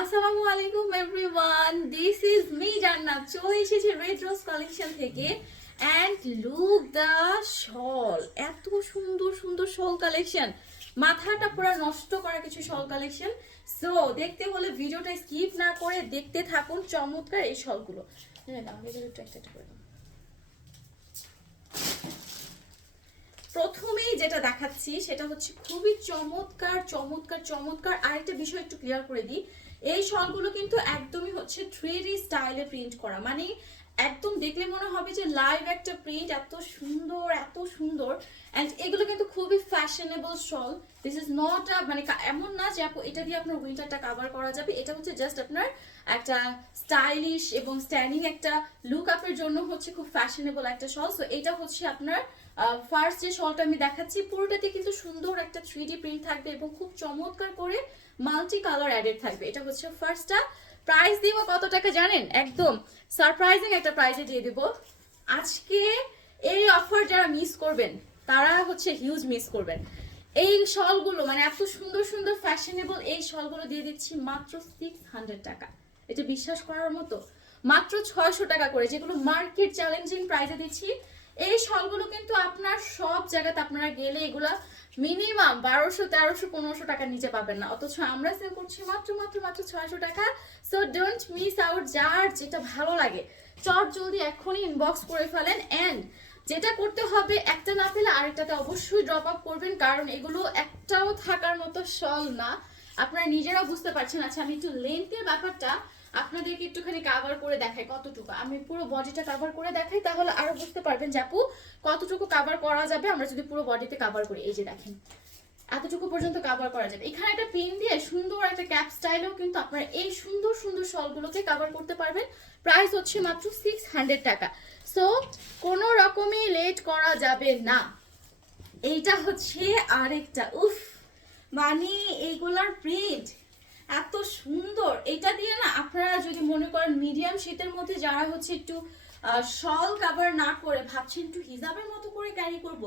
আসসালামু আলাইকুম everyone this is me Jannat চলে এসেছি রেড রোজ কালেকশন থেকে অ্যান্ড লুক দ্য শল এত সুন্দর সুন্দর শল কালেকশন মাথাটা পুরো নষ্ট করা কিছু শল কালেকশন সো দেখতে হলে ভিডিওটা স্কিপ না করে দেখতে থাকুন চমৎকার এই শলগুলো। প্রথমেই যেটা দেখাচ্ছি, সেটা হচ্ছে খুবই চমৎকার চমৎকার চমৎকার। আরেকটা বিষয় একটু ক্লিয়ার করে দিই। এই শলগুলো কিন্তু একদমই হচ্ছে থ্রি স্টাইলে প্রিন্ট করা। মানে একদম দেখলে মনে হবে যে লাইভ একটা প্রিন্ট এত সুন্দর এত সুন্দর। অ্যান্ড এগুলো কিন্তু খুবই fashionable shawl this is not a মানে এমন না যে আপু, এটা দিয়ে আপনার উইন্টারটা কভার করা যাবে। এটা হচ্ছে জাস্ট আপনার একটা স্টাইলিশ এবং স্ট্যান্ডিং একটা লুক আপের জন্য হচ্ছে খুব ফ্যাশনেবল একটা শল সো এটা হচ্ছে আপনার ফার্স্ট যে শলটা আমি দেখাচ্ছি, পুরোটাতে কিন্তু সুন্দর একটা থ্রি প্রিন্ট থাকবে এবং খুব চমৎকার করে মাল্টি কালার অ্যাডেড থাকবে। এটা হচ্ছে ফার্স্টটা প্রাইস দিব কত টাকা জানেন? একদম সারপ্রাইজিং একটা প্রাইজে দিয়ে দিব। আজকে এই অফার যারা মিস করবেন, তারা হচ্ছে হিউজ মিস করবেন। এই শলগুলো মানে এত সুন্দর সুন্দর ফ্যাশনেবল এই শলগুলো দিয়ে দিচ্ছি মাত্র সিক্স হান্ড্রেড টাকা। এটা বিশ্বাস করার মতো, মাত্র ছয়শো টাকা করে যেগুলো মার্কেট চ্যালেঞ্জিং প্রাইসে দিচ্ছি। এই শলগুলো কিন্তু আপনার সব জায়গাতে আপনারা গেলে এগুলা মিনিমাম বারোশো, তেরোশো, পনেরোশো টাকার নিচে পাবেন না। অথচ আমরা সেল করছি মাত্র মাত্র মাত্র ছয়শো টাকা। সো ডোন্ট মিস আউট যার যেটা ভালো লাগে। চট জলদি এখনই ইনবক্স করে ফেলেন অ্যান্ড যেটা করতে হবে একটা না পেলে আরেকটাতে অবশ্যই ড্রপ আপ করবেন, কারণ এগুলো একটাও থাকার মতো সল না। আপনারা নিজেরাও বুঝতে পারছেন। আচ্ছা আমি একটু লেন্থের ব্যাপারটা আপনাদেরকে একটুখানি কাভার করে দেখাই কতটুকু। আমি পুরো বডিটা কাভার করে দেখাই, তাহলে আরও বুঝতে পারবেন যে আপু কতটুকু কাভার করা যাবে, আমরা যদি পুরো বডিতে কাভার করি। এই যে দেখেন, এতটুকু পর্যন্ত কাভার করা যাবে। এখানে একটা পিন দিয়ে সুন্দর একটা ক্যাপ স্টাইলেও কিন্তু আপনারা এই সুন্দর সুন্দর শলগুলোকে কাভার করতে পারবেন। প্রাইস হচ্ছে মাত্র সিক্স হান্ড্রেড টাকা। সো কোনো রকমই লেট করা যাবে না। এইটা হচ্ছে আরেকটা, উফ! মানে এইগুলার প্রিন্ট এত সুন্দর। এটা দিয়ে না আপনারা যদি মনে করেন মিডিয়াম শীতের মধ্যে যারা হচ্ছে একটু শল কাভার না করে ভাবছেন একটু হিজাবের মতো করে ক্যারি করব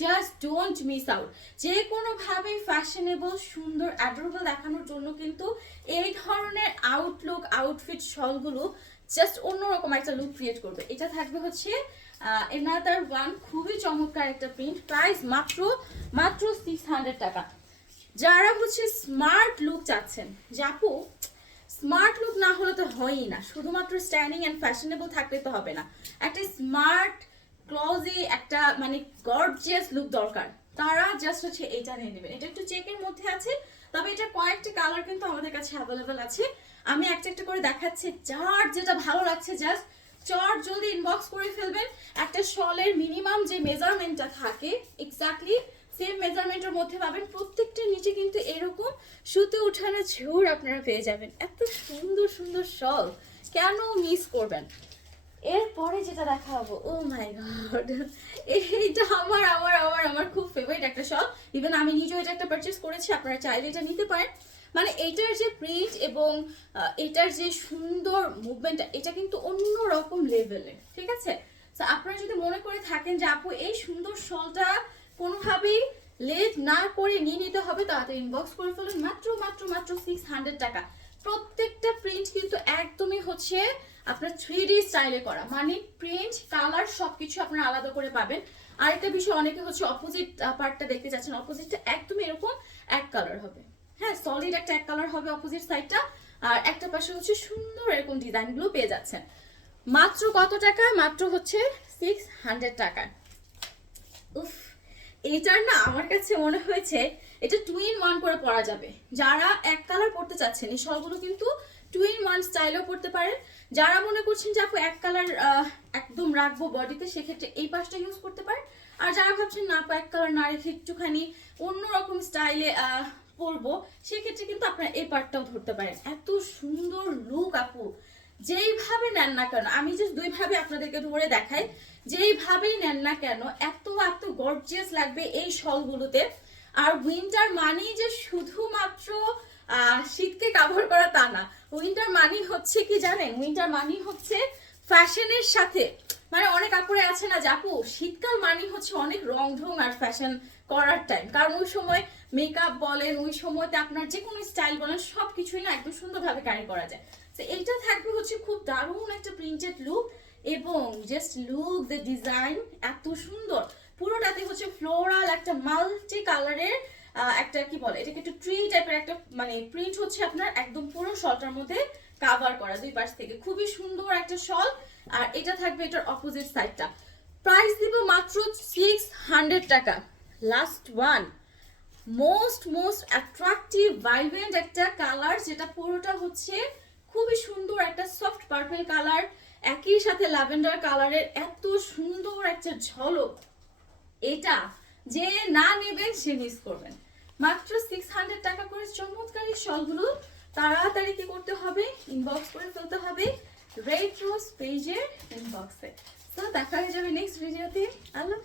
জাস্ট ডোন্ট মিস আউট যে কোনোভাবে ফ্যাশনেবল সুন্দর অ্যাডোরেবল দেখানোর জন্য কিন্তু এই ধরনের আউটলুক আউটফিট শলগুলো জাস্ট অন্যরকম একটা লুক ক্রিয়েট করবে। এটা থাকবে হচ্ছে এনাদার ওয়ান খুবই চমৎকার একটা প্রিন্ট প্রাইস মাত্র মাত্র সিক্স হান্ড্রেড টাকা। যারা হচ্ছে স্মার্ট লুক চাচ্ছেন আপু স্মার্ট লুক না হলে তো হয়ই না। শুধুমাত্র স্ট্যান্ডিং অ্যান্ড ফ্যাশনেবল থাকলে তো হবে না। একটা স্মার্ট ক্লজি একটা মানে গর্জিয়াস লুক দরকার। তারা জাস্ট হচ্ছে এটা নিয়ে নেবেন। এটা একটু চেকের মধ্যে আছে, তবে এটা কয়েকটি কালার কিন্তু আমাদের কাছে অ্যাভেলেবেল আছে। আমি একটা একটা করে দেখাচ্ছি। যার যেটা ভালো লাগছে জাস্ট চট জলদি ইনবক্স করে ফেলবেন। একটা শলের মিনিমাম যে মেজারমেন্টটা থাকে এক্স্যাক্টলি সেম মেজারমেন্টের মধ্যে পাবেন। প্রত্যেকটা নিচে কিন্তু এরকম সুতো উঠানো ঝুর আপনারা পেয়ে যাবেন। এত সুন্দর সুন্দর শল। কেন মিস করবেন? এরপরে যেটা দেখাবো ও মাই গড এইটা আমার আমার আমার আমার খুব ফেভারিট একটা শল। ইভেন আমি নিজেও এটা একটা পারচেস করেছি, আপনারা চাইলে এটা নিতে পারেন। মানে এটার যে প্রিন্ট এবং এটার যে সুন্দর মুভমেন্টটা এটা কিন্তু অন্য রকম লেভেলের ঠিক আছে? তো আপনারা যদি মনে করে থাকেন যে আপু, এই সুন্দর শলটা কোনোভাবেই লেট না করে নিয়ে নিতে হবে, তাড়াতাড়ি ইনবক্স করে ফেলুন। মাত্র মাত্র মাত্র সিক্স হান্ড্রেড টাকা। প্রত্যেকটা প্রিন্ট কিন্তু একদমই হচ্ছে আপনার থ্রি ডি স্টাইলে করা। মানে প্রিন্ট কালার সবকিছু আপনারা আলাদা করে পাবেন। আরেকটা বিষয়, অনেকে হচ্ছে অপোজিট পার্টটা দেখতে চাচ্ছেন। অপোজিটটা একদমই এরকম এক কালার হবে। হ্যাঁ সলিড একটা এক কালার হবে অপোজিট সাইডটা আর একটা পাশে হচ্ছে সুন্দর এরকম ডিজাইনগুলো পেয়ে যাচ্ছেন। মাত্র কত টাকা? মাত্র হচ্ছে সিক্স হান্ড্রেড টাকা। উফ এইটার না আমার কাছে মনে হয়েছে এটা টু ইন ওয়ান করে পরা যাবে। যারা এক কালার পড়তে চাচ্ছেন, এই শলগুলো কিন্তু টু ইন ওয়ান স্টাইলেও পড়তে পারেন। যারা মনে করছেন যে, আপু, এক কালার একদম রাখব বডিতে সেক্ষেত্রে এই পাশটা ইউজ করতে পারেন। আর যারা ভাবছেন, না, আপু, এক কালার না রেখে একটুখানি অন্যরকম স্টাইলে পরবো সেক্ষেত্রে কিন্তু আপনারা এই পার্টটাও ধরতে পারেন। এত সুন্দর লুক আপু। যেইভাবে নেন না কেন, আমি জাস্ট দুইভাবে আপনাদেরকে ধরে দেখাই, যেইভাবেই নেন না কেন, এত এত গর্জিয়াস লাগবে এই শলগুলোতে। আর উইন্টার মানেই যে শুধুমাত্র শীতকে কাভার করা তা না। উইন্টার মানি হচ্ছে কি জানেন? উইন্টার মানি হচ্ছে ফ্যাশনের সাথে। মানে অনেক কাপড়ে আছে না জাপু শীতকাল মানি হচ্ছে অনেক রং ঢং আর ফ্যাশন করার টাইম কারণ ওই সময় মেকআপ বলেন, ওই সময়তে আপনার যে কোনো স্টাইল বলেন সব কিছুই না একদম সুন্দরভাবে ক্যারি করা যায়। তো এইটা থাকবে হচ্ছে খুব দারুণ একটা প্রিন্টেড লুক এবং জাস্ট লুক দ্য ডিজাইন এত সুন্দর। পুরোটাতে হচ্ছে ফ্লোরাল একটা মাল্টি কালারের একটা কি বলে, এটাকে একটু ট্রি টাইপের একটা মানে প্রিন্ট হচ্ছে আপনার একদম পুরো শলটার মধ্যে কাভার করা, দুই পাশ থেকে। খুবই সুন্দর একটা শল আর এটা থাকবে এটার অপোজিট সাইডটা প্রাইস দিব মাত্র সিক্স হান্ড্রেড টাকা। Last one most most attractive vibrant একটা কালার যেটা পুরোটা হচ্ছে খুবই সুন্দর একটা সফট পার্পল কালার একই সাথে ল্যাভেন্ডার কালারের এত সুন্দর একটা ঝলক। এটা যে না নেবেন সে মিস করবেন। মাত্র সিক্স হান্ড্রেড টাকা করে চমৎকার শলগুলো তাড়াতাড়ি কি করতে হবে? ইনবক্স করে ফেলতে হবে রেড রোজ পেজের ইনবক্সে তো দেখা হয়ে যাবে নেক্সট ভিডিওতে আল্লাহ